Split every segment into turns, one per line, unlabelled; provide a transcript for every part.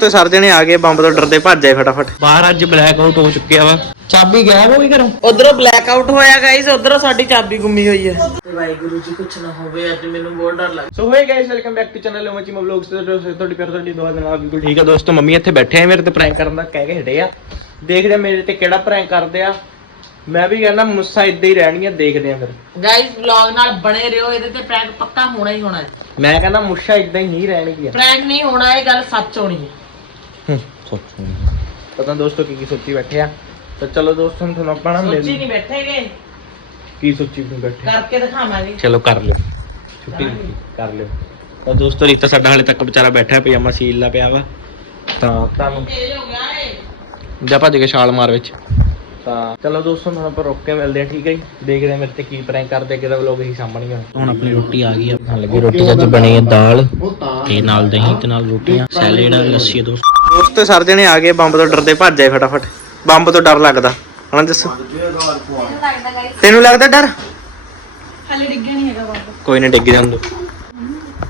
ਦੋਸਤੋ ਸਰ ਜਣੇ ਆ ਗਏ ਬੰਬ ਤੋਂ ਡਰਦੇ ਭੱਜ ਆਏ ਫਟਾਫਟ। ਬਾਹਰ ਅੱਜ ਬਲੈਕ ਆਊਟ ਹੋ ਚੁੱਕਿਆ ਵਾ। ਚਾਬੀ ਗਾਇਬ ਹੋ ਗਈ ਘਰੋਂ?
ਉਧਰੋਂ ਬਲੈਕ ਆਊਟ ਹੋਇਆ ਗਾਇਸ ਉਧਰੋਂ ਸਾਡੀ ਚਾਬੀ ਗੁੰਮੀ ਹੋਈ ਹੈ। ਵਾਹਿਗੁਰੂ ਜੀ ਕੁਛ ਨਾ ਹੋਵੇ ਅੱਜ ਮੈਨੂੰ ਬਹੁਤ ਡਰ ਲੱਗ
ਸੋ ਹੋਏ guys welcome back to channel ਮਚੀ vlogs ਤੇ ਤੁਹਾਡੀ ਪਿਆਰ ਤੁਹਾਡੀ ਦੁਆ ਦੇ ਨਾਲ ਬਿਲਕੁਲ ਠੀਕ ਹੈ ਦੋਸਤੋ ਮੰਮੀ ਇੱਥੇ ਬੈਠੇ ਆ ਮੇਰੇ ਤੇ ਪ੍ਰੈਂਕ ਕਰਨ ਦਾ ਕਹਿ ਕੇ ਹਟੇ ਆ। ਦੇਖਦੇ ਆ ਮੇਰੇ ਤੇ ਕਿਹੜਾ ਪ੍ਰੈਂਕ ਕਰਦੇ ਆ। ਮੈਂ ਵੀ ਕਹਿੰਦਾ ਮੁੱਸਾ ਇਦਾਂ ਹੀ ਰਹਿਣਗੀਆਂ ਦੇਖਦੇ ਆ ਫਿਰ।
ਗਾਇਸ ਵਲੌਗ ਨਾਲ ਬਣੇ ਰਹੋ ਇਹਦੇ ਤੇ ਪ੍ਰੈਂਕ ਪੱਕਾ ਹੋਣਾ ਹੀ ਹੋਣਾ ਹੈ।
ਮੈਂ ਕਹਿੰਦਾ ਮੁੱਛਾਂ ਇਦਾਂ ਹੀ ਨਹੀਂ ਰਹਿਣਗੀਆਂ।
ਪ੍ਰੈਂਕ ਨਹੀਂ ਹੋਣਾ ਇਹ ਗੱਲ ਸੱਚ ਹੋਣੀ ਹੈ।
ਹੂੰ ਸੋਚੋ ਪਤਾ ਦੋਸਤੋ ਕੀ ਕੀ ਸੋਚੀ ਬੈਠੇ ਆ? ਤਾਂ ਚਲੋ ਦੋਸਤੋ ਹੁਣ ਤੁਹਾਨੂੰ ਆਪਾਂ ਨਾ
ਸੋਚੀ
ਮਿਲ
ਨਹੀਂ ਬੈਠੇਗੇ।
ਕੀ ਸੋਚੀ ਵੀ ਬੈਠੇ?
ਕਰਕੇ ਦਿਖਾਵਾਂਗੇ।
ਚਲੋ ਕਰ ਲਿਓ। ਛੁੱਟੀ ਦਿੱਤੀ, ਕਰ ਲਿਓ। ਤਾਂ ਦੋਸਤੋ ਰੀਤਾ ਸਾਡਾ ਹਾਲੇ ਤੱਕ ਵਿਚਾਰਾ ਬੈਠਾ ਪਜਾਮਾ ਸੀਲਦਾ ਪਿਆ ਵਾ। ਤਾਂ ਤੁਹਾਨੂੰ
ਤੇਜ਼ ਹੋ ਗਿਆ ਏ।
ਜਾ ਭੱਜ ਕੇ ਛਾਲ ਮਾਰ ਵਿੱਚ। ਤਾਂ ਚਲੋ ਦੋਸਤੋ ਹੁਣ ਆਪਾਂ ਰੁਕ ਕੇ ਮਿਲਦੇ ਆ ਠੀਕ ਹੈ ਜੀ? ਦੇਖਦੇ ਆ ਮੇਰੇ ਤੇ ਕੀ ਪ੍ਰੈਂਕ ਕਰਦੇ ਕਿਹਦਾ ਵਲੋਗ ਹੀ ਸਾਹਮਣੇ ਹੋਣਾ। ਹੁਣ ਆਪਣੀ ਰੋਟੀ ਆ ਗਈ ਆ। ਖਾਣ ਲੱਗੀ ਰੋਟੀ ਅੱਜ ਬਣੀ ਹੈ ਦਾਲ ਤੇ ਨਾਲ ਦਹੀਂ ਤੇ ਨਾਲ ਰੋਟੀਆਂ ਸੈਲੇਡ ਆ ਲੱਸੀ ਆ ਦੋਸਤ। ਦੋਸਤੋ ਸਰ ਜਣੇ ਆ ਗਏ ਬੰਬ ਤੋਂ ਡਰਦੇ ਭੱਜ ਆਏ ਫਟਾਫਟ। ਬੰਬ ਤੋਂ ਡਰ ਲੱਗਦਾ। ਹਣਾ ਦੱਸੋ। ਤੈਨੂੰ ਲੱਗਦਾ ਡਰ?
ਹਲੇ ਡਿੱਗਿਆ ਨਹੀਂ ਹੈਗਾ ਬਾਬਾ।
ਕੋਈ ਨਾ ਡਿੱਗ ਜਾਂਦੋ।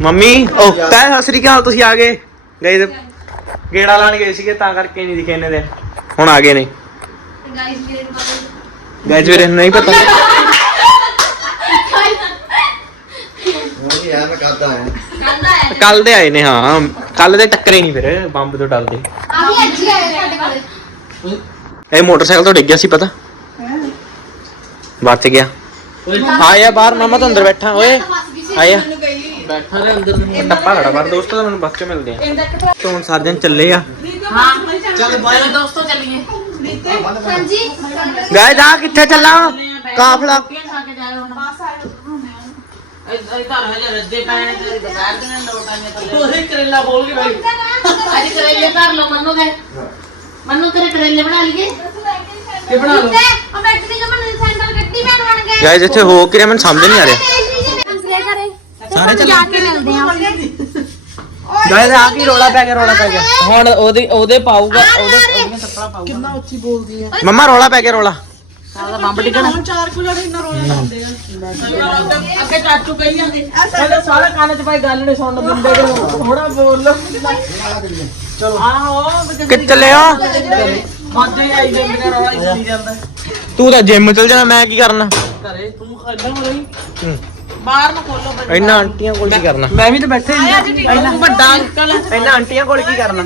ਮੰਮੀ ਉਹ ਕਾਹ ਸਤਿ ਸ੍ਰੀ ਅਕਾਲ ਤੁਸੀਂ ਆ ਗਏ? ਗਏ ਤੇ ਗੇੜਾ ਲਾਣ ਗਏ ਸੀਗੇ ਤਾਂ ਕਰਕੇ ਨਹੀਂ ਦਿਖੇ ਇਹਨੇ ਦਿਨ। ਹੁਣ ਆ ਗਏ ਨੇ।
ਗਾਇਸ ਮੇਰੇ ਨੂੰ ਪਤਾ
ਗਾਇਸ ਵੀਰੇ ਨਹੀਂ ਪਤਾ।
ਕਹਿੰਦਾ ਹੈ
ਕੱਲ ਦੇ ਆਏ ਨੇ ਹਾਂ। ਕੱਲ ਦੇ ਟੱਕਰੇ ਨਹੀਂ ਫਿਰ ਬੰਬ ਤੋਂ ਡਰਦੇ।
ਆ ਵੀ ਅੱਜ ਹੀ ਆਇਆ ਸਾਡੇ ਕੋਲੇ।
ਇਹ ਮੋਟਰਸਾਈਕਲ ਤੋਂ ਡਿੱਗ ਗਿਆ ਸੀ ਪਤਾ? ਬਚ ਗਿਆ। ਆਇਆ ਬਾਹਰ ਮਾਮਾ ਤਾਂ ਅੰਦਰ ਬੈਠਾ। ਓਏ ਆਇਆ।
ਬੈਠਾ ਰਹੇ ਅੰਦਰ ਨੂੰ।
ਟੱਪਾ ਖੜਾ ਬਾਹਰ ਦੋਸਤੋ ਤੁਹਾਨੂੰ ਬਾਅਦ ਚ ਮਿਲਦੇ ਆ। ਤੋਂ ਹੁਣ ਸਾਜਨ ਚੱਲੇ ਆ।
ਹਾਂ ਚੱਲ ਬਾਏ ਦੋਸਤੋ ਚੱਲੀਏ।
ਹਾਂਜੀ
ਗਾਇਸ ਆ ਕਿੱਥੇ ਚੱਲਾਂ ਕਾਫਲਾ
ਰੋਟੀਆਂ ਖਾ ਕੇ ਜਾਇਓ ਹੁਣ ਇਧਰ ਹਲੇ ਰੱਦੇ ਪੈਣੇ ਤੇ ਦੁਪਹਿਰ ਦੇ ਨਾਲ ਲੋਟ ਆਈਆਂ ਥੱਲੇ ਉਹਦੇ ਕਰੇਲਾ ਬੋਲ ਕੇ ਬਾਈ ਅੱਜ ਕਰੇਲੇ ਧਰ ਲਓ ਮੰਨੂ ਦੇ ਮੰਨੂ ਤੇਰੇ ਕਰੇਲੇ ਬਣਾ ਲਈਏ
ਕੀ ਬਣਾ ਲਓ ਉਹ ਬੈਟਰੀ ਜਮਨ ਸੈਂਡਲ ਗੱਡੀ ਮੈਨ ਬਣ ਗਏ
ਗਾਇਸ ਇੱਥੇ ਹੋ ਕੇ ਮੈਨੂੰ ਸਮਝ ਨਹੀਂ ਆ ਰਿਹਾ
ਅੰਸਰੇ ਕਰੇ
ਸਾਰੇ ਚੱਲ
ਜਾ ਕੇ ਮਿਲਦੇ ਆ
ਗਾਇਸ ਆ ਕੀ ਰੋਲਾ ਪੈ ਗਿਆ ਰੋਲਾ ਪੈ ਗਿਆ।
ਹੁਣ ਉਹਦੇ ਉਹਦੇ ਪਾਊਗਾ
ਮੰਮਾ ਰੋਲਾ ਪੈ ਗਿਆ ਰੋਲਾ।
ਸਾਰਾ ਬੰਬ ਡਿੱਗਣਾ। ਚਾਰ ਕੁ ਜਣੇ ਇੰਨਾ ਰੋਣਾ ਲਾਉਂਦੇ ਆ। ਅੱਗੇ ਚਾਚੂ ਕਹੀ ਜਾਂਦੇ ਕਹਿੰਦੇ ਸਾਰੇ ਕੰਨ ਚ ਭਾਈ ਗੱਲ ਨਹੀਂ ਸੁਣਨ ਦਿੰਦੇ ਜੇ ਥੋੜਾ ਬੋਲ ਚਲੋ। ਆਹੋ
ਕਿ ਚੱਲੇ ਆ
ਮਾਦੇ ਆਈ ਜਾਂਦੀਆਂ ਰੌਲਾ ਹੀ ਚੱਲੀ ਜਾਂਦਾ।
ਤੂੰ ਤਾਂ ਜਿਮ ਚੱਲ ਜਾਣਾ ਮੈਂ ਕੀ ਕਰਨਾ?
ਘਰੇ ਤੂੰ ਖੱਡਾ ਹੋ ਰਹੀ?
ਹੂੰ।
ਬਾਹਰ ਨੂੰ ਖੋਲੋ ਬੱਚੇ
ਇੰਨਾ ਆਂਟੀਆਂ ਕੋਲ ਕੀ ਕਰਨਾ?
ਮੈਂ ਵੀ ਤਾਂ ਬੈਠੇ ਹੀ ਇੰਨਾ ਵੱਡਾ ਅੰਕਲ
ਇੰਨਾ ਆਂਟੀਆਂ ਕੋਲ ਕੀ ਕਰਨਾ?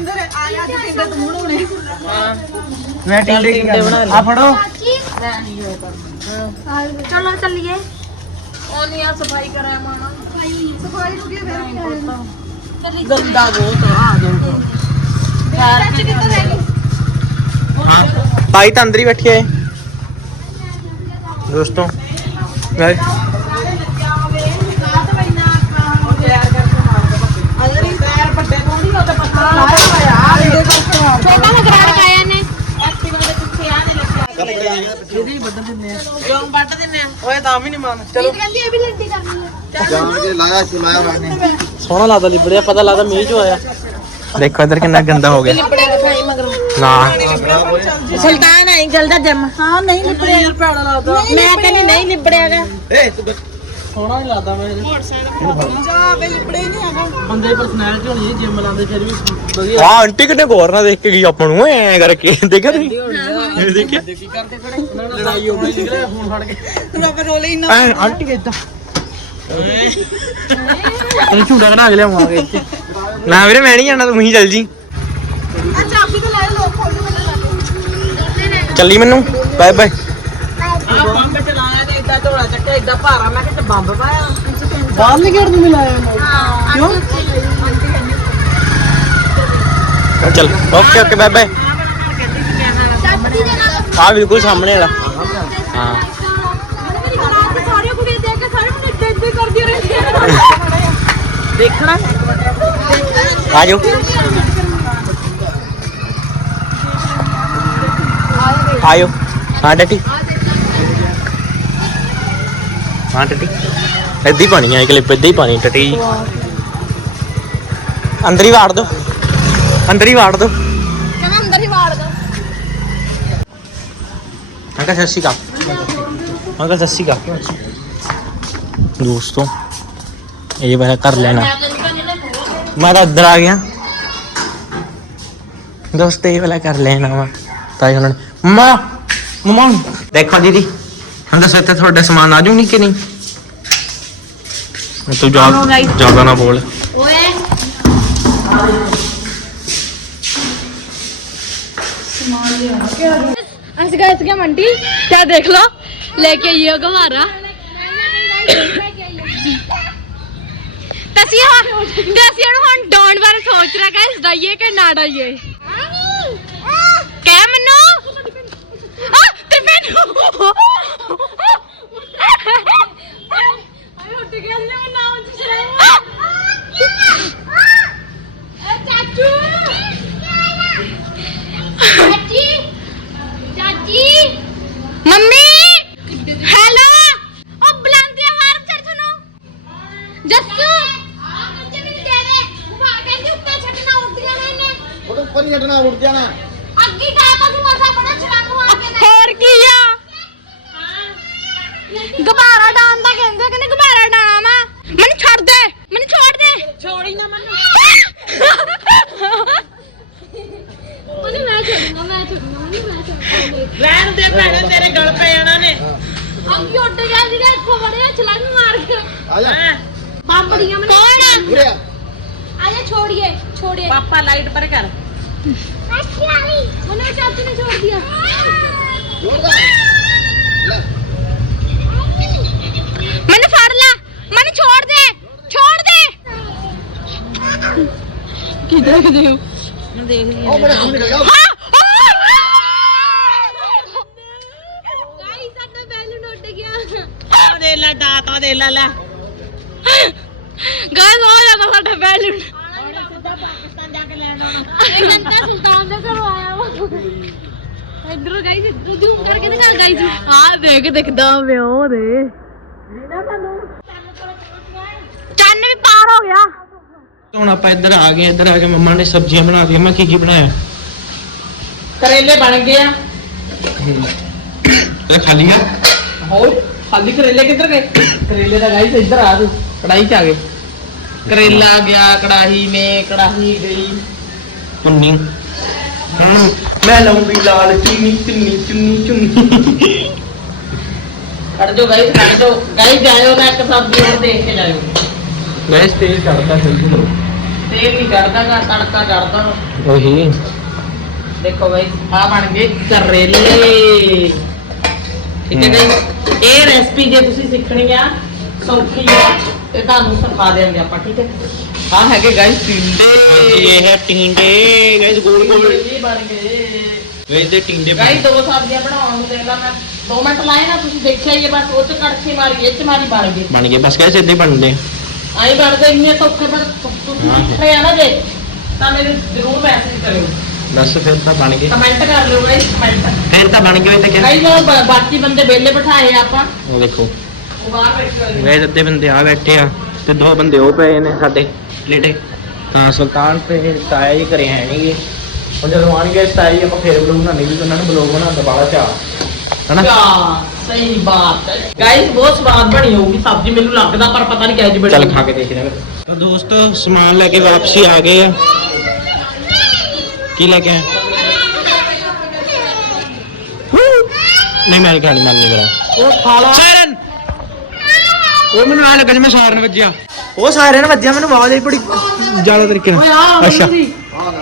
ਮੈਂ ਟਿੰਡੇ ਕੀ ਕਰਨਾ ਆ ਫੜੋ।
ਚਲੋ ਚੱਲੀਏ।
ਉਹਨੀਆਂ ਸਫ਼ਾਈ ਕਰਾਂ ਮਾਣਾ
ਸਫ਼ਾਈ ਹੋ ਗਈ ਫਿਰ
ਗੰਦਾ ਬਹੁਤ ਆ ਦੋ
ਚਾਚੀ ਕਿੱਥੇ ਰਹਿ ਗਈ
ਤਾਈ ਤਾਂ ਅੰਦਰ ਹੀ ਬੈਠੀ ਹੈ ਦੋਸਤੋ ਗਾਇਸ
ਓਏ ਤਾਂ ਵੀ ਨਹੀਂ ਮੰਨ। ਚਲੋ।
ਕਹਿੰਦੀ ਇਹ ਵੀ ਲੰਡੀ ਕਰਨੀ ਹੈ
ਸੋਹਣਾ ਲੱਗਦਾ ਲਿਬੜਿਆ ਪਤਾ ਲੱਗਦਾ ਮੀਂਹ ਚ ਆਇਆ। ਦੇਖੋ ਇਧਰ ਕਿੰਨਾ ਗੰਦਾ ਹੋ ਗਿਆ। ਨਾ।
ਸੁਲਤਾਨ ਆਈ ਜਲਦਾ ਜਮ। ਹਾਂ ਨਹੀਂ ਲਿਬੜਿਆ। ਯਾਰ ਭੈੜਾ ਲੱਗਦਾ ਮੈਂ ਕਹਿੰਦੀ ਨਹੀਂ ਲਿਬੜਿਆਗਾ ਸੋਹਣਾ ਨਹੀਂ ਲੱਗਦਾ ਮੈਂ। ਜਾ ਬੇ ਲਿਬੜੇ ਨਹੀਂ ਹੈਗਾ। ਬੰਦੇ ਪਰਸਨੈਲਿਟੀ ਹੋਣੀ ਹੈ ਜਿਮ ਲਾਉਂਦੇ ਫਿਰ ਵੀ ਵਧੀਆ।
ਵਾਹ ਆਂਟੀ ਕਿੰਨੇ ਗੌਰ ਨਾਲ ਦੇਖ ਕੇ ਗਈ ਆਪਾਂ ਨੂੰ ਐ ਕਰਕੇ। ਦੇਖਿਆ ਤੁਸੀਂ? ਇਹ ਦੇਖਿਆ
ਕੀ ਕਰਦੇ ਖੜੇ ਲੜਾਈ ਹੋ ਗਈ ਨਿਕਲਿਆ ਫੋਨ ਫੜ ਕੇ। ਰੱਬ ਰੋਲੇ ਹੀ
ਐ ਆਂਟੀ ਕਿੱਦਾਂ? ਇਹ ਝੂੜਾ ਕਢਾ ਕੇ ਲਿਆਵਾਂਗੇ। ਇੱਥੇ ਨਾ ਵੀਰੇ ਮੈਂ ਨਹੀਂ ਜਾਣਾ ਤੂੰ ਹੀ ਚੱਲ ਜੀ।
ਆ ਚਾਬੀ ਤਾਂ ਲੈ ਲੋ ਖੋਲ ਲੋ
ਚੱਲੀ ਮੈਨੂੰ। Bye bye.
ਆ ਬੰਬ ਚਲਾਇਆ ਤੇ ਇਦਾਂ ਝੋਲਾ ਚੱਕਿਆ ਇਦਾਂ ਭਾਰਾ। ਮੈਂ ਕਿਹਾ ਬੰਬ ਪਾਇਆ। ਬਾਹਰ ਨਹੀਂ ਗੇੜ ਨੂੰ ਮਿਲਾਇਆ ਕਿਉਂ?
ਚੱਲ ਓਕੇ ਓਕੇ ਬਾਏ ਬਾਏ। ਆ ਬਿਲਕੁਲ ਸਾਹਮਣੇ ਵਾਲਾ। ਹਾਂ।
ਇੱਦਾਂ ਇੱਦਾਂ
ਦੇਖਣਾ।
ਆ ਜਾਓ ਆਇਓ ਹਾਂ ਡੱਟੀ ਹਾਂ ਡੱਟੀ ਏਦਾਂ ਹੀ ਪਾਣੀ ਆ ਕਲਿੱਪ ਏਦਾਂ ਹੀ ਪਾਣੀ ਟੱਟੀ ਅੰਦਰ ਹੀ ਵਾੜ ਦੋ। ਅੰਦਰ ਹੀ ਵਾੜ ਦੋ
ਕਹਿੰਦਾ ਅੰਦਰ ਹੀ ਵਾੜ ਦੋ
ਅੰਕਲ ਸਤਿ ਸ਼੍ਰੀ ਅਕਾਲ। ਅੰਕਲ ਸਤਿ ਸ਼੍ਰੀ ਅਕਾਲ। ਦੋਸਤੋ ਇਹ ਵਾਲਾ ਕਰ ਲੈਣਾ। ਮੈਂ ਤਾਂ ਅੰਦਰ ਆ ਗਿਆ। ਦੋਸਤ ਇਹ ਵਾਲਾ ਕਰ ਲੈਣਾ ਵਾ ਤਾਂ ਉਹਨਾਂ ਨੇ ਮਮਾ ਮਮਾ। ਦੇਖੋ ਦੀਦੀ ਹੁਣ ਦੱਸੋ ਇੱਥੇ ਤੁਹਾਡਾ ਸਮਾਨ ਆ ਜੂ ਨਹੀਂ ਕਿ ਨਹੀਂ? ਤੂੰ ਜਾ ਜ਼ਿਆਦਾ ਨਾ ਬੋਲ।
ਓਏ। ਅਸੀਂ ਗਏ ਸੀਗੇ ਮੰਡੀ। ਤੇ ਦੇਖ ਲਓ ਲੈ ਕੇ ਆਈਏ ਗਵਾਰਾ ਤਸੀਂ ਹਾਂ ਤੇ ਅਸੀਂ ਹੁਣ ਡਾਉਣ ਬਾਰੇ ਸੋਚ ਰਿਹਾ ਕਿ ਡਾਈਏ ਕਿ ਨਾ ਡਾਈਏ? ਕਹਿ ਮੈਨੂੰ? ਆ ਤੇ ਮੈਨੂੰ। ਆਈ ਉੱਠ ਗਿਆ ਨਾ ਮੈਂ ਨਾਮ ਚ ਚਲਾਇਆ ਚਾਚੂ ਚਾਚੀ ਚਾਚੀ ਮੰਮੀ ਹੈਲੋ ਉਹ ਬੁਲਾਉਂਦੀ ਆ ਬਾਹਰ ਚੜ ਸੁਣੋ ਜੱਸੂ ਆ ਬੱਚੇ ਮੈਨੂੰ ਦੇ ਦੇ ਉਹ ਕਹਿੰਦੀ ਉੱਤੇ ਛੱਡਣਾ ਉੱਡਦੀਆਂ ਨੇ ਇਹਨੇ
ਉਹ ਉੱਪਰ ਹੀ ਹਟਣਾ ਉੱਡ ਜਾਣਾ
ਅੱਗੀ ਕਾ ਕਾ ਤੂੰ ਅਸਾ ਬੜਾ ਛਲਾਂਗ ਮਾਰ ਕੇ ਹੋਰ ਕੀ ਆ ਗਬਾਰਾ ਡਾਣ ਦਾ ਕਹਿੰਦੇ ਕਹਿੰਦੇ ਗਬਾਰਾ ਡਾਣਾ ਵਾ ਮੈਨੂੰ ਛੱਡ ਦੇ ਮੈਨੂੰ ਛੋੜ ਦੇ
ਛੋੜੀ ਨਾ ਮੈਨੂੰ
ਉਹਨੇ ਮੈਂ ਛੱਡੂਗਾ ਮੈਂ ਛੱਡੂਗਾ ਨਹੀਂ ਮੈਂ ਛੱਡੂਗਾ
ਰਹਿਣ ਦੇ ਭੈਣੇ ਤੇਰੇ ਗਲ ਪੈ ਜਾਣਾ ਨੇ
ਅੱਗੀ ਉੱਡ ਗਿਆ ਸੀਗਾ ਇੱਥੋਂ ਬੜਿਆ ਛਲਾਂਗ ਮਾਰ ਕੇ
ਆ ਜਾ
ਬਾਬੜੀਆਂ ਮੈਨੂੰ ਕੌਣ ਆ
ਉਰੇ ਆ
ਆਜਾ ਛੋੜੀਏ ਛੋੜੀਏ
ਪਾਪਾ ਲਾਈਟ ਪਰ ਕਰ
ਉਹਨੇ
ਲੈ
ਮੈਨੂੰ ਫੜ ਲੈ। ਮੈਨੂੰ ਛੋੜ ਦੇ। ਛੋੜ ਦੇ। ਕੀ ਦੇਖਦੇ ਹੋ?
ਮੈਂ ਦੇਖ ਲਈ
ਉਹ ਬੜਾ ਖੂਨ ਨਿਕਲ ਗਿਆ
ਦੇ ਲੈ ਡਾਤਾ ਦੇ ਲੈ ਲੈ।
ਗਾਈ ਹੋ ਜਾਗਾ ਸਾਡਾ ਬੈਲੂਨ।
ਸਿੱਧਾ ਪਾਕਿਸਤਾਨ ਜਾ ਕੇ ਲੈਣ ਆਉਣਾ।
ਇਹ ਗੰਦਾ ਸੁਲਤਾਨ ਦੇ ਘਰੋਂ ਇੱਧਰ ਗਾਈ ਇੱਧਰ ਜ਼ੂਮ ਕਰਕੇ ਦਿਖਾ ਗਾਈ ਆ ਦੇਖ ਦਿਖਦਾ ਵਿਓ ਦੇ। ਚੰਨ ਵੀ ਪਾਰ ਹੋ ਗਿਆ।
ਹੁਣ ਆਪਾਂ ਇੱਧਰ ਆ ਗਏ ਇੱਧਰ ਆ ਕੇ ਮੰਮਾ ਨੇ ਸਬਜ਼ੀਆਂ ਬਣਾ ਦਿੱਤੀਆਂ। ਮੈਂ ਕੀ ਕੀ ਬਣਾਇਆ?
ਕਰੇਲੇ ਬਣ ਗਏ ਆ।
ਤੇ ਖਾਲੀ ਆ?
ਹੋਰ ਖਾਲੀ ਕਰੇਲੇ ਕਿੱਧਰ ਗਏ? ਕਰੇਲੇ ਤਾਂ ਗਾਈ ਇੱਧਰ ਆ ਤੂੰ ਕੜਾਈ ਚ ਆ ਗਏ। ਕਰੇਲਾ ਗਿਆ ਕੜਾਹੀ ਮੇ ਕੜਾਹੀ ਗਈ।
ਪੁੰਨੀ ਹੁਣ ਮੈਂ ਲੰਬੀ ਲਾਲ ਚੀਨੀ ਚੁੰਨੀ ਚੁੰਨੀ ਚੁੰਨੀ।
ਕੱਢ ਜੋ ਗਾਈ ਕੱਢ ਜੋ ਗਾਈ ਜਾਇਓ ਨਾ ਇੱਕ ਸਬਜ਼ੀ ਹੋਰ ਦੇਖ ਕੇ ਜਾਇਓ
ਗੈਸ ਤੇਲ ਚੜਦਾ ਜਲਦੀ ਲੋ
ਤੇਲ ਨਹੀਂ ਕੱਢਦਾਗਾ ਤੜਕਾ ਕੱਢਦਾ
ਉਹੀ।
ਦੇਖੋ ਗਾਈ ਆ ਬਣ ਗਏ ਕਰੇਲੇ। ਠੀਕ ਹੈ ਗਾਈ ਇਹ ਰੈਸਪੀ ਜੇ ਤੁਸੀਂ ਸਿੱਖਣੀ ਆ ਸੌਖੀ ਆ ਤੇ ਤੁਹਾਨੂੰ ਸਿਖਾ ਦੇਵਾਂਗੇ ਆਪਾਂ ਠੀਕ ਹੈ। ਆ ਹੈਗੇ ਗਾਈ ਟਿੰਡੇ।
ਇਹ ਹੈ ਟਿੰਡੇ। ਗੈਸ ਗੋਲ ਗੋਲ
ਕਰੇਲੇ ਬਣ ਗਏ।
ਗੈਸ ਦੇ ਟਿੰਡੇ
ਗਾਈ ਦੋ ਸਬਜ਼ੀਆਂ ਬਣਾਉਣ ਨੂੰ ਦੇਖ ਲਾ ਮੈਂ। 2 ਮਿੰਟ ਲਾਏ ਨਾ ਤੁਸੀਂ ਦੇਖਿਆ ਹੀ ਹੈ ਬਸ ਉਹ ਕੜਛੀ ਮਾਰੀ ਇਹ ਚ ਮਾਰੀ ਬਣ ਗਈ
ਬਣ ਗਏ। ਬਸ ਗੈਸ ਇੱਦਾਂ ਹੀ ਬਣਦੇ
ਆਈ ਬਣਦੇ ਇੰਨੇ ਸੌਖੇ ਪਰ ਤੁਸੀਂ। ਸਿੱਖ ਆ ਨਾ ਜੇ? ਤਾਂ ਮੈਨੂੰ ਜ਼ਰੂਰ ਮੈਸੇਜ ਕਰਿਓ।
ਬਸ ਫਿਰ ਤਾਂ ਬਣ ਗਏ।
ਕਮੈਂਟ ਕਰ ਲਿਓ ਗਾਈ ਕਮੈਂਟ
ਫਿਰ ਤਾਂ ਬਣ ਗਏ ਤਾਂ
ਲੋਕ ਬ- ਬਾਕੀ ਬੰਦੇ ਵਿਹਲੇ ਬਿਠਾਏ ਆਪਾਂ।
ਉਹ ਦੇਖੋ।
ਉਹ ਬਾਹਰ ਬੈਠੇ
ਗੈਸ ਅੱਧੇ ਬੰਦੇ ਆ ਬੈਠੇ ਆ ਤੇ ਦੋ ਬੰਦੇ ਉਹ ਪਏ ਨੇ ਸਾਡੇ। ਲੇਟੇ। ਤਾਂ ਸੁਲਤਾਨ ਤੇ ਤਾਇਆ ਜੀ ਘਰੇ ਹੈ ਨਹੀਂਗੇ ਉਹ ਜਦੋਂ ਆਣਗੇ ਤਾਇਆ ਜੀ ਆਪਾਂ ਫੇਰ ਬਲੌਗ ਬਣਾਉਣੀ ਵੀ ਉਹਨਾਂ ਨੂੰ ਬਲੌਗ ਬਣਾਉਣ ਦਾ ਬਾਲਾ ਚਾਹ ਹਨਾ?
ਕਿਆ ਸਹੀ ਬਾਤ ਹੈ। ਗਾਇਸ ਬਹੁਤ ਸਵਾਦ ਬਣੀ ਹੋਊਗੀ ਸਬਜ਼ੀ ਮੈਨੂੰ ਲੱਗਦਾ ਪਰ ਪਤਾ ਨਹੀਂ ਕਿਹੋ ਜਿਹੀ ਬਣੀ
ਚੱਲ ਖਾ ਕੇ ਦੇਖਦੇ ਹਾਂ ਤਾਂ ਦੋਸਤੋ ਸਮਾਨ ਲੈ ਕੇ ਵਾਪਸੀ ਆ ਗਏ ਆ। ਕੀ ਲੈ ਕੇ ਆਏ ਨਹੀਂ ਮੈਂ ਨਹੀਂ ਖਾਣੀ ਮੈਂ ਨਹੀਂ ਕਰਾਂ
ਉਹ ਖਾ ਲਾ
ਉਹ ਮੈਨੂੰ ਆ ਲੱਗਾ ਜਿਵੇਂ ਸਾਇਰਨ ਵੱਜਿਆ। ਉਹ ਸਾਇਰਨ ਵੱਜਿਆ ਮੈਨੂੰ ਆਵਾਜ਼ ਆਈ ਬੜੀ। ਜ਼ਿਆਦਾ ਤਰੀਕੇ
ਆ
ਅੱਛਾ
ਆ ਨਾ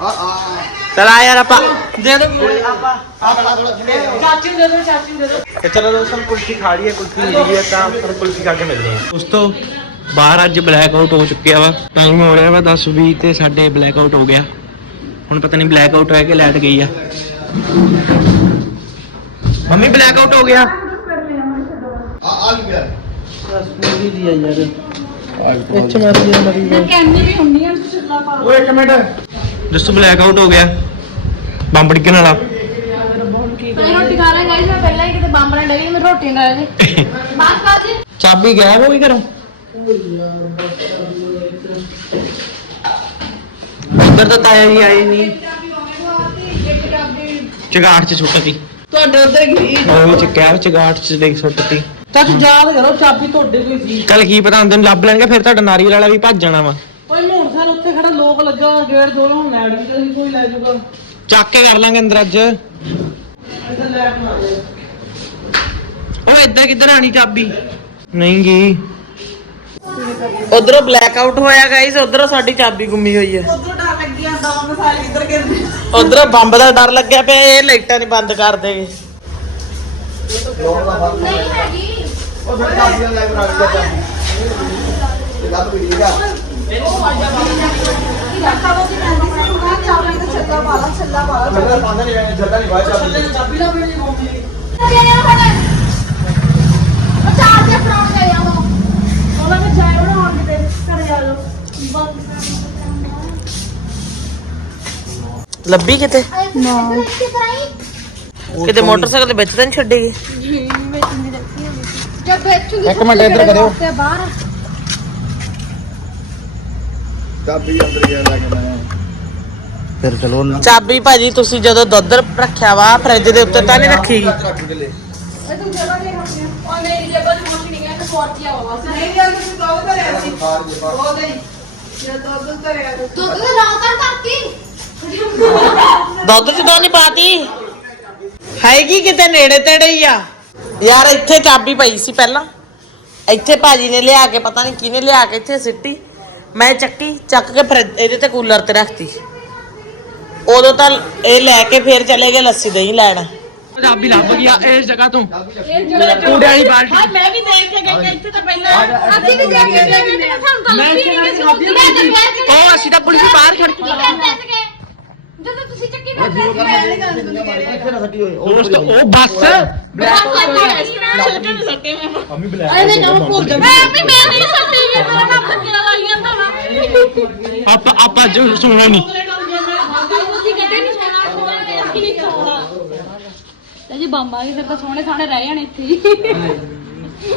ਆ ਆ
ਚਲ ਆ ਯਾਰ ਆਪਾਂ।
ਦੇ ਦੋ ਆਪਾਂ
ਆ ਬੜਾ ਥੋੜਾ ਜਿਵੇਂ
ਚਾਚੀ ਨੂੰ ਦੇ ਦੋ ਚਾਚੀ ਨੂੰ ਦੇ ਦੋ।
ਤੇ ਚਲੋ ਦੋਸਤੋ ਕੁਲਫੀ ਖਾ ਲਈਏ ਕੁਲਫੀ ਮਿਲ ਗਈ ਹੈ ਤਾਂ ਫਿਰ ਕੁਲਫੀ ਖਾ ਕੇ ਮਿਲਦੇ ਹਾਂ। ਦੋਸਤੋ ਬਾਹਰ ਅੱਜ ਬਲੈਕ ਆਊਟ ਹੋ ਚੁੱਕਿਆ ਵਾ। ਟਾਈਮ ਹੋ ਰਿਹਾ ਵਾ 10 20 ਤੇ ਸਾਡੇ ਬਲੈਕ ਆਊਟ ਹੋ ਗਿਆ। ਹੁਣ ਪਤਾ ਨਹੀਂ ਬਲੈਕ ਆਊਟ ਹੋਇਆ ਕਿ ਲਾਈਟ ਗਈ ਆ। ਮੰਮੀ ਬਲੈਕ ਆਊਟ ਹੋ ਗਿਆ।
ਆ ਆ ਵੀ ਮੇਰਾ
ਪੂਰੀ ਦੀ ਆ ਯਾਰ।
ਇੱਥੇ ਮਾਰੀ ਜਾ ਮਰੀ
ਕੈਮਰੇ ਵੀ ਹੁੰਦੀਆਂ ਛੱਲਾ ਪਾ
ਓਏ ਇੱਕ ਮਿੰਟ। ਦੋਸਤੋ ਬਲੈਕ ਆਊਟ ਹੋ ਗਿਆ। ਬੰਬ ਡਿੱਗਣ ਵਾਲਾ।
ਮੈਂ ਰੋਟੀ ਖਾ ਲਾਂ ਗਾਈਸ ਮੈਂ ਪਹਿਲਾਂ ਹੀ ਕਿਤੇ ਬੰਬ ਨਾਲ ਡਰੀ ਮੈਂ ਰੋਟੀ ਨਾਲ ਦੇ ਬਾਤ ਬਾਤ ਜੀ।
ਚਾਬੀ ਗਾਇਬ ਹੋ ਗਈ ਘਰੋਂ? ਇੱਧਰ ਤਾਂ ਤਾਇਆ ਜੀ ਆਏ ਨਹੀਂ। ਚਗਾਟ ਚ ਸੁੱਟਤੀ
ਤੁਹਾਡੇ ਉੱਧਰ ਗਈ
ਉਹ ਚੱਕਿਆ ਚਗਾਟ ਚ ਦੇਖ ਸੁੱਟਤੀ
ਚਾਚੀ ਯਾਦ ਕਰੋ ਚਾਬੀ ਤੁਹਾਡੇ ਕੋਈ ਸੀ।
ਕੱਲ ਕੀ ਪਤਾ ਹੁੰਦੇ ਨੂੰ ਲੱਭ ਲੈਣਗੇ ਫਿਰ ਤੁਹਾਡਾ ਨਾਰੀਅਲ ਵਾਲਾ ਵੀ ਭੱਜ ਜਾਣਾ ਵਾ।
ਕੋਈ ਮੋਟਰਸਾਈਕਲ ਉੱਥੇ ਖੜਾ ਲੋਕ ਲੱਗਾ ਗੇਟ ਦੋ ਹੁਣ ਮੈਡ ਵੀ ਤੇ ਕੋਈ ਲੈ ਜਾਊਗਾ।
ਚੱਕ ਕੇ ਕਰ ਲਾਂਗੇ ਅੰਦਰ ਅੱਜ।
ਇੱਥੇ ਲੈਟ ਮਾਰ ਦੇ
ਉਹ ਇੱਧਰ ਕਿੱਧਰ ਆਣੀ ਚਾਬੀ? ਨਹੀਂ ਗਈ ਉਧਰੋਂ ਬਲੈਕ ਆਊਟ ਹੋਇਆ ਗਾਇਸ ਉਧਰੋਂ ਸਾਡੀ ਚਾਬੀ ਗੁੰਮੀ ਹੋਈ ਹੈ।
ਉਧਰੋਂ ਡਰ ਲੱਗਿਆ ਡਾਉਨ ਸਾਰੇ ਕਿੱਧਰ ਗਿਰਦੇ
ਉਧਰੋਂ ਬੰਬ ਦਾ ਡਰ ਲੱਗਿਆ ਪਿਆ ਇਹ ਲਾਈਟਾਂ ਨਹੀਂ ਬੰਦ ਕਰ ਦੇਗੇ
ਨਹੀਂ ਹੈਗੀ।
ਉਹ ਫਿਰ ਲਾਈਵ ਬਣਾ ਇਹ ਗੱਲ ਵੀ ਠੀਕ ਆ ਪਾਉਂਦਾ ਨਹੀਂ ਨਹੀਂ
ਚਾਬੀ ਮੇਰੀ
ਲੱਭੀ ਕਿਤੇ?
ਨਾ।
ਕਿਤੇ ਮੋਟਰਸਾਈਕਲ ਦੇ ਵਿੱਚ ਤਾਂ ਨਹੀਂ ਛੱਡੇਗੀ
ਜਦ ਵੇਚੂਗੀ
ਇੱਕ ਮਿੰਟ ਇੱਧਰ ਕਰਿਓ।
ਬਾਹਰ।
ਚਾਬੀ ਅੰਦਰ ਗਿਆ ਲੈ ਕੇ ਮੈਂ।
ਫਿਰ ਚਲੋ ਚਾਬੀ ਭਾਜੀ ਤੁਸੀਂ ਜਦੋਂ ਦੁੱਧ ਰੱਖਿਆ ਵਾ ਫਰਿੱਜ ਦੇ ਉੱਤੇ ਤਾਂ ਨਹੀਂ ਰੱਖੀ।
ਲੈ
ਤੂੰ ਜਗ੍ਹਾ ਦੇ ਉਹ ਮੇਰੀ ਜੇਬ ਚ ਕੁਛ ਨਹੀਂ ਹੈ ਤੇ ਆਵਾ
ਨਹੀਂ ਤੁਸੀਂ ਦੋ ਘਰੇ ਉਹ ਨਹੀਂ ਜੇ ਘਰੇ ਆ
ਦੁੱਧ
ਚ ਦੋ ਨਹੀਂ ਪਾਤੀ? ਹੈਗੀ ਕਿਤੇ ਨੇੜੇ ਤੇੜੇ ਹੀ ਆ। ਯਾਰ ਇੱਥੇ ਚਾਬੀ ਪਈ ਸੀ ਪਹਿਲਾਂ। ਇੱਥੇ ਭਾਜੀ ਨੇ ਲਿਆ ਕੇ ਪਤਾ ਨਹੀਂ ਕਿਹਨੇ ਲਿਆ ਕੇ ਇੱਥੇ ਸਿੱਟੀ। ਮੈਂ ਚੱਕੀ ਚੱਕ ਕੇ ਫਿਰ ਇਹਦੇ ਤੇ ਕੂਲਰ ਤੇ ਰੱਖਤੀ। ਉਦੋਂ ਤਾਂ ਇਹ ਲੈ ਕੇ ਫੇਰ ਚਲੇ ਗਏ ਲੱਸੀ ਦਹੀਂ ਲੈਣ। ਚਾਬੀ ਲੱਭ ਗਿਆ ਇਸ ਜਗ੍ਹਾ ਤੋਂ। ਕੂੜੇ ਵਾਲੀ ਬਾਲਟੀ।
ਮੈਂ ਵੀ ਦੇਖ ਕੇ ਗਈ ਇੱਥੇ ਤਾਂ ਪਹਿਲਾਂ
ਅਸੀਂ ਵੀ ਦੇਖ ਕੇ ਗਏ ਤੇ ਸਾਨੂੰ ਤਾਂ ਲੱਭੀ ਨਹੀਂ
ਉਹ ਅਸੀਂ ਤਾਂ ਪੁਲਿਸ ਬਾਹਰ ਖੜ ਕੇ
ਜਦੋਂ ਤੁਸੀਂ ਚੱਕੀ ਕਰਦੇ ਸੀ
ਇੱਥੇ ਨਾ ਸੱਟੀ
ਦੋਸਤ ਉਹ ਬੱਸ?
ਭੁੱਲ ਜਾ
ਆਪਾਂ ਆਪਾਂ ਜੋ ਨਹੀਂ
ਤੇ ਜੀ ਬੰਬਾ ਫਿਰ ਤਾਂ ਸੋਹਣੇ ਸਾਣੇ ਰਹਿ ਜਾਣੇ ਇੱਥੇ ਹੀ।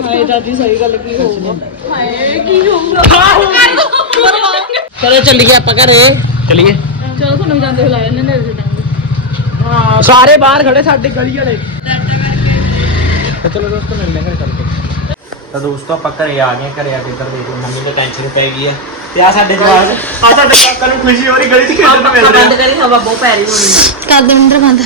ਹਾਏ ਦਾਦੀ ਸਹੀ ਗੱਲ ਕੀ ਹੋਊਗਾ?
ਹਾਏ ਕੀ ਹੋਊਗਾ?
ਚਲੋ ਚੱਲੀਏ ਆਪਾਂ ਘਰੇ। ਚੱਲੀਏ।
ਚਲੋ ਤੁਹਾਨੂੰ ਜਾਂਦੇ ਹੁਲਾ ਜਾਂਦੇ ਨੇ
ਸਾਰੇ ਬਾਹਰ ਖੜੇ ਸਾਡੇ ਗਲੀ ਵਾਲੇ। ਤਾਂ ਚਲੋ ਦੋਸਤੋ ਮਿਲਦੇ ਹਾਂ ਚੱਲ ਕੇ ਤਾਂ। ਦੋਸਤੋ ਆਪਾਂ ਘਰੇ ਆ ਗਏ ਘਰੇ ਆ ਕੇ ਇੱਧਰ ਦੇਖੋ ਮੰਮੀ ਨੂੰ ਟੈਨਸ਼ਨ ਪੈ ਗਈ ਆ ਤੇ ਆ ਸਾਡੇ ਜਵਾਕ। ਆ ਸਾਡੇ ਜਵਾਕਾਂ ਨੂੰ ਖੁਸ਼ੀ ਹੋ ਰਹੀ ਗਲੀ 'ਚ ਖੇਡਣ ਨੂੰ ਮਿਲ
ਬੰਦ ਕਰੀ ਹਵਾ ਬਹੁਤ ਪੈ ਰਹੀ ਹੋਣੀ
ਕਰ ਦੇ ਬੰਦ।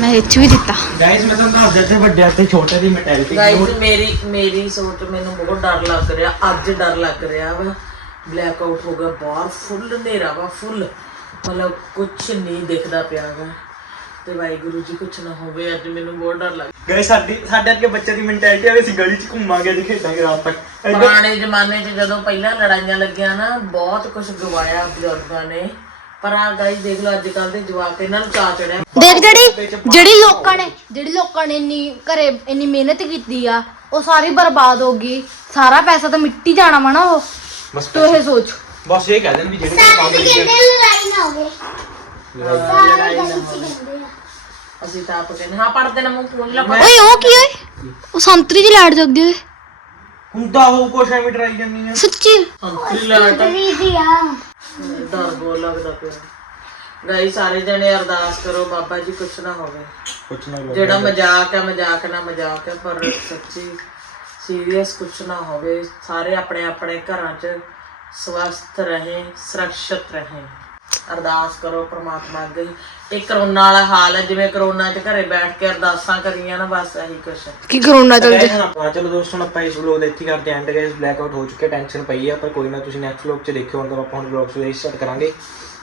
ਮੈਂ ਇੱਚ ਵੀ ਦਿੱਤਾ।
ਗਾਇਸ ਮੈਂ ਤੁਹਾਨੂੰ ਦੱਸ ਦਿੱਤੇ ਵੱਡਿਆਂ ਤੇ ਛੋਟੇ ਦੀ ਮੈਂਟੈਲਿਟੀ
ਗਾਇਸ ਮੇਰੀ ਮੇਰੀ ਸੋਚ ਮੈਨੂੰ ਬਹੁਤ ਡਰ ਲੱਗ ਰਿਹਾ। ਅੱਜ ਡਰ ਲੱਗ ਰਿਹਾ ਵਾ। ਬਲੈਕ ਆਊਟ ਹੋ ਗਿਆ ਬਾਹਰ ਫੁੱਲ ਹਨੇਰਾ ਵਾ ਫੁੱਲ ਮਤਲਬ ਕੁਝ ਨਹੀਂ ਦਿਖਦਾ ਪਿਆਗਾ ਤੇ ਵਾਹਿਗੁਰੂ ਜੀ ਕੁਝ ਨਾ ਹੋਵੇ ਅੱਜ ਮੈਨੂੰ ਬਹੁਤ ਡਰ ਲੱਗ
ਗਾਇਸ ਸਾਡੀ ਸਾਡੇ ਅੱਗੇ ਬੱਚੇ ਦੀ ਮੈਂਟੈਲਿਟੀ ਆ ਵੀ ਅਸੀਂ ਗਲੀ 'ਚ ਘੁੰਮਾਂਗੇ ਤੇ ਖੇਡਾਂਗੇ ਰਾਤ ਤੱਕ।
ਪੁਰਾਣੇ ਜ਼ਮਾਨੇ 'ਚ ਜਦੋਂ ਪਹਿਲਾਂ ਲੜਾਈਆਂ ਲੱਗੀਆਂ ਨਾ ਬਹੁਤ ਕੁਝ ਗਵਾਇਆ ਬਜ਼ੁਰਗਾਂ ਨੇ। ਪਰ ਆ ਗਾਇਸ ਦੇਖ ਲਓ ਅੱਜ ਕੱਲ ਦੇ ਜਵਾਕ ਇਹਨਾਂ ਨੂੰ ਚਾਹ ਚੜਿਆ।
ਦੇਖ ਜਿਹੜੀ ਜਿਹੜੀ ਲੋਕਾਂ ਨੇ ਜਿਹੜੀ ਲੋਕਾਂ ਨੇ ਇੰਨੀ ਘਰੇ ਇੰਨੀ ਮਿਹਨਤ ਕੀਤੀ ਆ ਉਹ ਸਾਰੀ ਬਰਬਾਦ ਹੋ ਗਈ। ਸਾਰਾ ਪੈਸਾ ਤਾਂ ਮਿੱਟੀ ਜਾਣਾ ਵਾ ਨਾ ਉਹ।
ਬਸ
ਤੂੰ ਇਹ ਸੋਚ।
ਬਸ ਇਹ ਕਹਿ ਦੇਣ ਵੀ ਜਿਹੜੇ ਕੰਮ ਕਰਦੇ
ਅਸੀਂ ਤਾਂ ਆਪ ਕਹਿੰਦੇ ਹਾਂ ਪੜਦੇ ਨਾ ਮੂੰਹ ਫੋਨ ਲਾ
ਓਏ ਉਹ ਕੀ ਓਏ? ਉਹ ਸੰਤਰੀ ਦੀ ਲਾਈਟ ਜਗਦੀ ਓਏ।
ਹੁੰਦਾ ਹੋਊ ਕੁਛ ਐਵੇਂ ਡਰਾਈ ਜਾਂਦੀ ਆ।
ਸੱਚੀ?
ਸੰਤਰੀ ਲਾਟ ਡਰ ਬਹੁਤ ਲੱਗਦਾ ਪਿਆ। ਗਾਈ ਸਾਰੇ ਜਣੇ ਅਰਦਾਸ ਕਰੋ ਬਾਬਾ ਜੀ ਕੁਛ ਨਾ ਹੋਵੇ।
ਕੁਛ ਨਾ
ਜਿਹੜਾ ਮਜ਼ਾਕ ਹੈ ਮਜ਼ਾਕ ਨਾ ਮਜ਼ਾਕ ਹੈ ਪਰ ਸੱਚੀ ਸੀਰੀਅਸ ਕੁਛ ਨਾ ਹੋਵੇ। ਸਾਰੇ ਆਪਣੇ ਆਪਣੇ ਘਰਾਂ 'ਚ ਸਵਸਥ ਰਹੇ ਸੁਰੱਖਿਅਤ ਰਹੇ। ਅਰਦਾਸ ਕਰੋ ਪ੍ਰਮਾਤਮਾ ਅੱਗੇ ਇਹ ਕਰੋਨਾ ਵਾਲਾ ਹਾਲ ਹੈ ਜਿਵੇਂ ਕਰੋਨਾ 'ਚ ਘਰੇ ਬੈਠ ਕੇ ਅਰਦਾਸਾਂ ਕਰੀਆਂ ਨਾ ਬਸ ਇਹੀ ਕੁਛ ਹੈ।
ਕੀ ਕਰੋਨਾ ਚੱਲ
ਗਾਇਸ ਆਪਾਂ ਚਲੋ ਦੋਸਤੋ ਹੁਣ ਆਪਾਂ ਇਸ ਵਲੌਗ ਦੇ ਇੱਥੇ ਕਰਦੇ ਐਂਡ ਗਾਇਸ ਬਲੈਕ ਆਊਟ ਹੋ ਚੁੱਕੇ ਟੈਨਸ਼ਨ ਪਈ ਆ ਪਰ ਕੋਈ ਨਾ ਤੁਸੀਂ ਨੈਕਸਟ ਵਲੌਗ 'ਚ ਦੇਖਿਓ ਹੁਣ ਤਾਂ ਆਪਾਂ ਹੁਣ ਵਲੌਗ ਨੂੰ ਸਟਾਰਟ ਕਰਾਂਗੇ।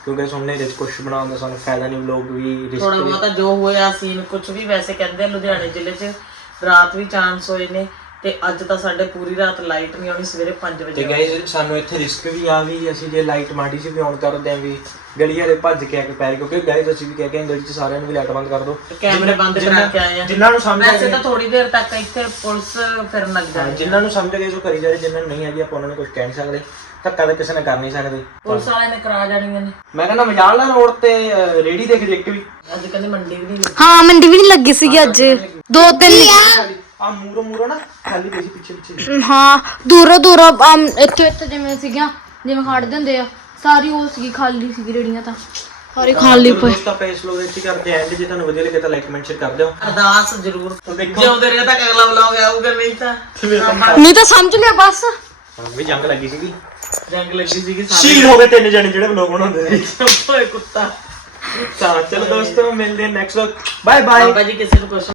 ਕਿਉਂਕਿ ਸੁਣਨੇ ਦੇ ਕੁਝ ਬਣਾਉਣ ਦਾ ਸਾਨੂੰ ਫਾਇਦਾ ਨਹੀਂ ਵਲੌਗ ਵੀ
ਥੋੜਾ
ਰਿਸਕ
ਬਹੁਤਾ ਜੋ ਹੋਇਆ ਸੀਨ ਕੁਝ ਵੀ ਵੈਸੇ ਕਹਿੰਦੇ ਲੁਧਿਆਣੇ ਜ਼ਿਲ੍ਹੇ 'ਚ ਰਾਤ ਵੀ ਚਾਂਸ ਹੋਏ ਨੇ। ਤੇ ਅੱਜ ਤਾਂ ਸਾਡੇ ਪੂਰੀ ਰਾਤ ਲਾਈਟ ਨਹੀਂ ਆਉਣੀ ਸਵੇਰੇ 5
ਤੇ
ਵਜੇ
ਗਾਇਸ ਸਾਨੂੰ ਇੱਥੇ ਰਿਸਕ ਵੀ ਆ ਵੀ ਅਸੀਂ ਜੇ ਲਾਈਟ ਮਾੜੀ ਸੀ ਵੀ ਆਨ ਕਰਦੇ ਆਂ ਵੀ ਗਲੀ ਵਾਲੇ ਭੱਜ ਕੇ ਆ ਕੇ ਪੈ ਗਏ ਕਿਉਂਕਿ ਗਾਇਸ ਅਸੀਂ ਵੀ ਕਹਿ ਕੇ ਆਏ ਗਲੀ 'ਚ ਸਾਰਿਆਂ ਨੂੰ ਵੀ ਲਾਈਟ ਬੰਦ ਕਰ ਦਿਓ।
ਕੈਮਰੇ ਬੰਦ ਕਰਾ ਕੇ ਆਏ ਆ।
ਜਿਨ੍ਹਾਂ ਨੂੰ ਸਮਝ ਆ
ਵੈਸੇ ਤਾਂ ਥੋੜੀ ਦੇਰ ਤੱਕ ਇੱਥੇ ਪੁਲਿਸ ਫਿਰਨ ਲੱਗ
ਹਾਂ,
ਜਾਂਦੀ
ਜਿਨ੍ਹਾਂ ਨੂੰ ਸਮਝ ਗਏ ਸੋ ਕਰੀ ਜਾ ਰਹੇ ਜਿਨ੍ਹਾਂ ਨੂੰ ਨਹੀਂ ਹੈਗੀ ਆਪਾਂ ਉਹਨਾਂ ਨੂੰ ਕੁਝ ਕਹਿ ਨਹੀਂ ਸਕਦੇ। ਧੱਕਾ ਤਾਂ ਕਿਸੇ ਨੇ ਕਰ ਨਹੀਂ ਸਕਦੇ।
ਪੁਲਿਸ ਵਾਲਿਆਂ ਨੇ ਕਰਾ ਜਾਣੀਆਂ ਨੇ
ਮੈਂ ਕਹਿੰਦਾ ਮਜਾਲਾ ਰੋਡ ਤੇ ਰੇੜੀ ਦੇਖ ਦੇਖ ਕੇ ਵੀ।
ਅੱਜ ਕਹਿੰਦੇ ਮੰਡੀ ਵੀ ਨਹੀਂ
ਹਾਂ ਮੰਡੀ ਵੀ ਨਹੀਂ ਲੱਗੀ ਸੀਗੀ ਅੱਜ। ਦੋ ਤਿੰਨ
ਆ ਮੂਰੋ ਮੂਰੋ ਨਾ ਖਾਲੀ ਪਈ ਸੀ ਪਿੱਛੇ ਪਿੱਛੇ
ਹਾਂ ਦੂਰੋਂ ਦੂਰੋਂ ਅਮ, ਇੱਥੇ ਇੱਥੇ ਜਿਵੇਂ ਸੀਗੀਆਂ ਜਿਵੇਂ ਖੜਦੇ ਹੁੰਦੇ ਆ ਸਾਰੀ ਉਹ ਸੀਗੀ ਖਾਲੀ ਸੀਗੀ ਰੇੜੀਆਂ ਤਾਂ। ਸਾਰੀ ਖਾਲੀ ਪਈ
ਦੋਸਤੋ ਆਪਾਂ ਇਸ ਲੋਗ ਇੱਥੇ ਕਰਦੇ ਐਂਡ ਜੇ ਤੁਹਾਨੂੰ ਵਧੀਆ ਲੱਗੇ ਤਾਂ ਲਾਈਕ ਕਮੈਂਟ ਸ਼ੇਅਰ ਕਰ ਦਿਓ।
ਅਰਦਾਸ ਜ਼ਰੂਰ।
ਦੇਖੋ।
ਜਿਉਂਦੇ ਰਹੇ ਤਾਂ ਅਗਲਾ ਵਲੌਗ ਆਊਗਾ ਨਹੀਂ ਤਾਂ
ਨਹੀਂ ਤਾਂ ਸਮਝ ਲਿਆ ਬਸ।
ਵੀ ਜੰਗ ਲੱਗੀ ਸੀਗੀ।
ਜੰਗ ਲੱਗੀ ਸੀਗੀ
ਸ਼ਹੀਦ ਹੋ ਗਏ ਤਿੰਨ ਜਣੇ ਜਿਹੜੇ ਵਲੋਗ ਬਣਾਉਂਦੇ ਨੇ
ਓਏ ਕੁੱਤਾ।
ਤਾਂ ਚਲੋ ਦੋਸਤੋ ਮਿਲਦੇ next vlog bye bye
Baba ji ਕਿਸੇ ਨੂੰ ਕੁਛ